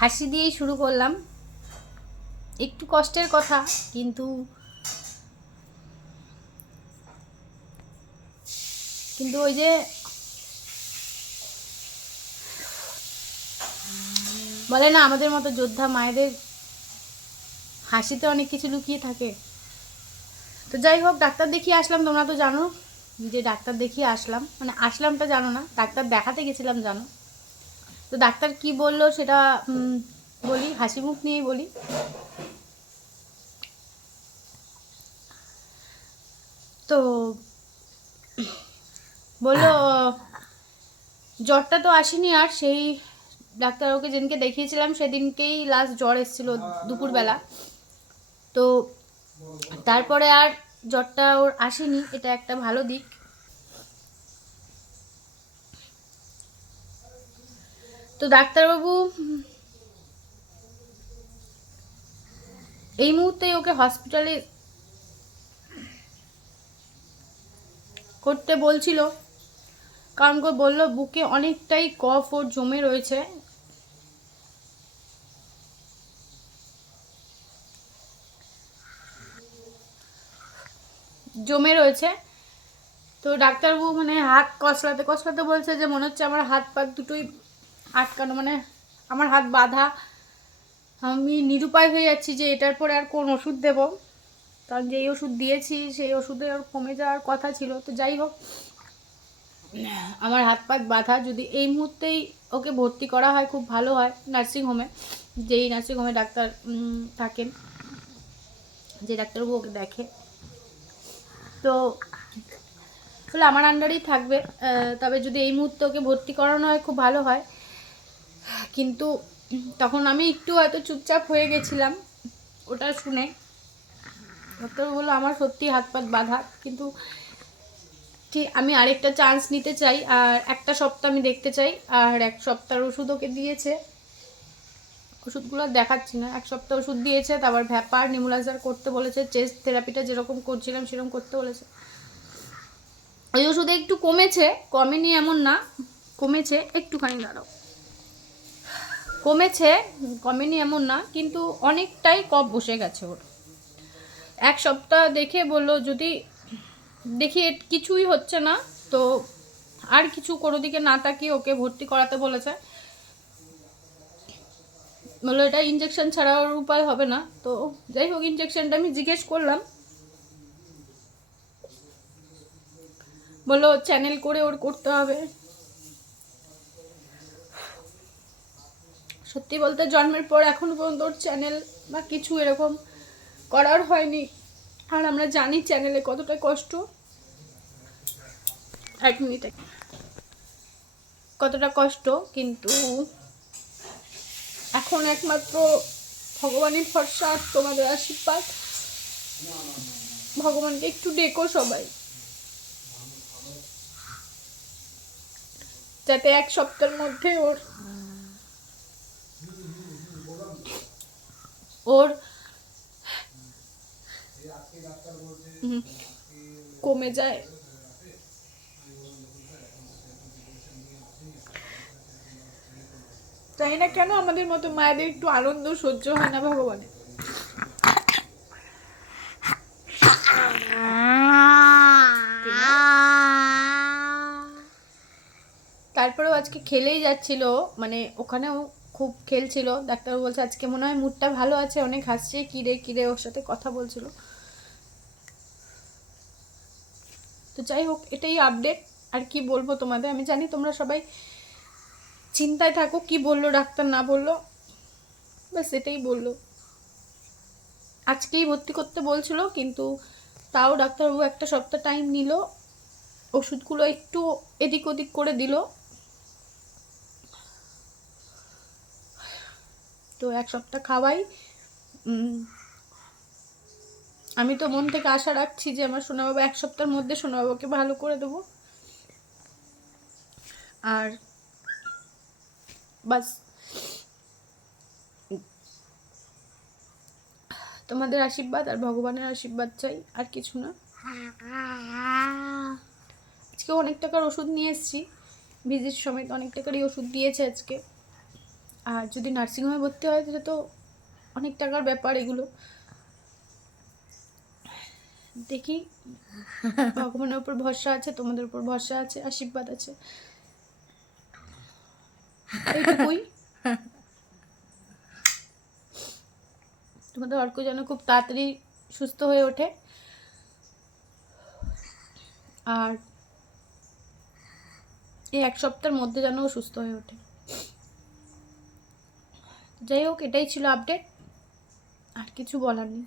হাসি দিয়েই শুরু করলাম। একটু কষ্টের কথা, কিন্তু ওই যে বলে না, আমাদের মতো যোদ্ধা মায়েদের হাসিতে অনেক কিছু লুকিয়ে থাকে। তো যাই হোক, ডাক্তার দেখিয়ে আসলাম। তোমরা তো জানো যে ডাক্তার দেখিয়ে আসলাম, মানে আসলামটা জানো না, ডাক্তার দেখাতে গেছিলাম জানো। তো ডাক্তার কি বললো সেটা বলি, হাসি মুখ নিয়েই বলি। তো বললো জ্বরটা তো আসেনি, আর সেই ডাক্তার ওকে যেদিনকে দেখিয়েছিলাম সেদিনকেই লাস্ট জ্বর এসেছিলো দুপুরবেলা। তো তারপরে আর জ্বরটা ওর আসেনি, এটা একটা ভালো দিক। তো ডাক্তারবাবু এই মুহূর্তেই ওকে হসপিটালে করতে বলছিল, কারণ ও বললো বুকে অনেকটাই কফ ওর জমে রয়েছে। তো ডাক্তারবাবু মানে হাত কসলাতে কসলাতে বলছে যে মনে হচ্ছে আমার হাত পা দুটোই আটকানো, মানে আমার হাত বাঁধা। আমি নিরুপায় হয়ে যাচ্ছি যে এটার পরে আর কোন ওষুধ দেব, কারণ যেই ওষুধ দিয়েছি সেই ওষুধে আর কমে যাওয়ার কথা ছিল। তো যাই হোক, আমার হাত পা বাঁধা। যদি এই মুহূর্তেই ওকে ভর্তি করা হয় খুব ভালো হয় নার্সিংহোমে, যেই নার্সিংহোমে ডাক্তার থাকেন, যে ডাক্তারবাবু ওকে দেখে। তো আসলে আমার আন্ডারেই থাকবে, তবে যদি এই মুহূর্তে ওকে ভর্তি করানো হয় খুব ভালো হয়। কিন্তু তখন আমি একটু হয়তো চুপচাপ হয়ে গেছিলাম ওটা শুনে। ডাক্তারবাবু বললো আমার সত্যি হাত পা বাঁধা, কিন্তু ঠিক আমি আরেকটা চান্স নিতে চাই, আর একটা সপ্তাহ আমি দেখতে চাই। আর এক সপ্তাহের ওষুধ ওকে দিয়েছে, ওষুধগুলো দেখাচ্ছি না। এক সপ্তাহ ওষুধ দিয়েছে, তারপর ভ্যাপার নেবুলাইজার করতে বলেছে, চেস্ট থেরাপিটা যেরকম করছিলাম সেরকম করতে বলেছে। ওই ওষুধে একটু কমেছে, কমেনি এমন না, কমেছে একটুখানি, দাঁড়াও, কমেনি এমন না, কিন্তু অনেকটাই কফ বসে গেছে ওর। এক সপ্তাহ দেখে বললো যদি দেখি কিছুই হচ্ছে না, তো আর কিছু কোনো দিকে না তাকিয়ে ওকে ভর্তি করাতে বলেছে। বললো এটা ইঞ্জেকশন ছাড়া ওর উপায় হবে না। তো যাই হোক, ইঞ্জেকশনটা আমি জিজ্ঞেস করলাম, বললো চ্যানেল করে ওর করতে হবে। সত্যি বলতে জন্মের পর এখনো পর্যন্ত ওর চ্যানেল বা কিছু এরকম করার হয়নি। আর আমরা জানি চ্যানেলে কতটা কষ্ট, এক মিনিট, কতটা কষ্ট। কিন্তু এখন একমাত্র ভগবানের ভরসা আর তোমাদের আশীর্বাদ। ভগবানকে একটু ডেকো সবাই, যাতে এক সপ্তাহের মধ্যে ওর কমে যায়। তাই না, কেন আমাদের মতো মায়েদের একটু আনন্দ সহ্য হয় না ভগবানের? তারপরেও আজকে খেলেই যাচ্ছিল, মানে ওখানেও খুব খেলছিল। ডাক্তারবাবু বলছে আজকে মনে হয় মুডটা ভালো আছে, অনেক হাসছে, কিরে কিরে ওর সাথে কথা বলছিল। তো যাই হোক, এটাই আপডেট। আর কি বলবো তোমাদের, আমি জানি তোমরা সবাই চিন্তায় থাকো কি বললো ডাক্তার না বললো, ব্যাস এটাই বললো। আজকেই ভর্তি করতে বলছিল, কিন্তু তাও ডাক্তারবাবু একটা সপ্তাহ টাইম নিল, ওষুধগুলো একটু এদিক ওদিক করে দিল। তো এক সপ্তাহ খাওয়াই। আমি তো মন থেকে আশা রাখছি যে আমার সোনাবাবু এক সপ্তাহের মধ্যে সোনাবাবুকে ভালো করে দেবো। আর বাস তোমাদের আশীর্বাদ আর ভগবানের আশীর্বাদ চাই, আর কিছু না। আজকে অনেক টাকার ওষুধ নিয়ে এসেছি, ভিজিট সমেত অনেক টাকারই ওষুধ দিয়েছে আজকে। আর যদি নার্সিংহোমে ভর্তি হয় তাহলে তো অনেক টাকার ব্যাপার এগুলো। দেখি, ভগবানের উপর ভরসা আছে, তোমাদের উপর ভরসা আছে, আশীর্বাদ আছে, এইটুকুই। তোমাদের অর্ক যেন খুব তাড়াতাড়ি সুস্থ হয়ে ওঠে, আর এই 1 সপ্তাহের মধ্যে যেন ও সুস্থ হয়ে ওঠে। যাই হোক, এটাই ছিল আপডেট, আর কিছু বলার নেই।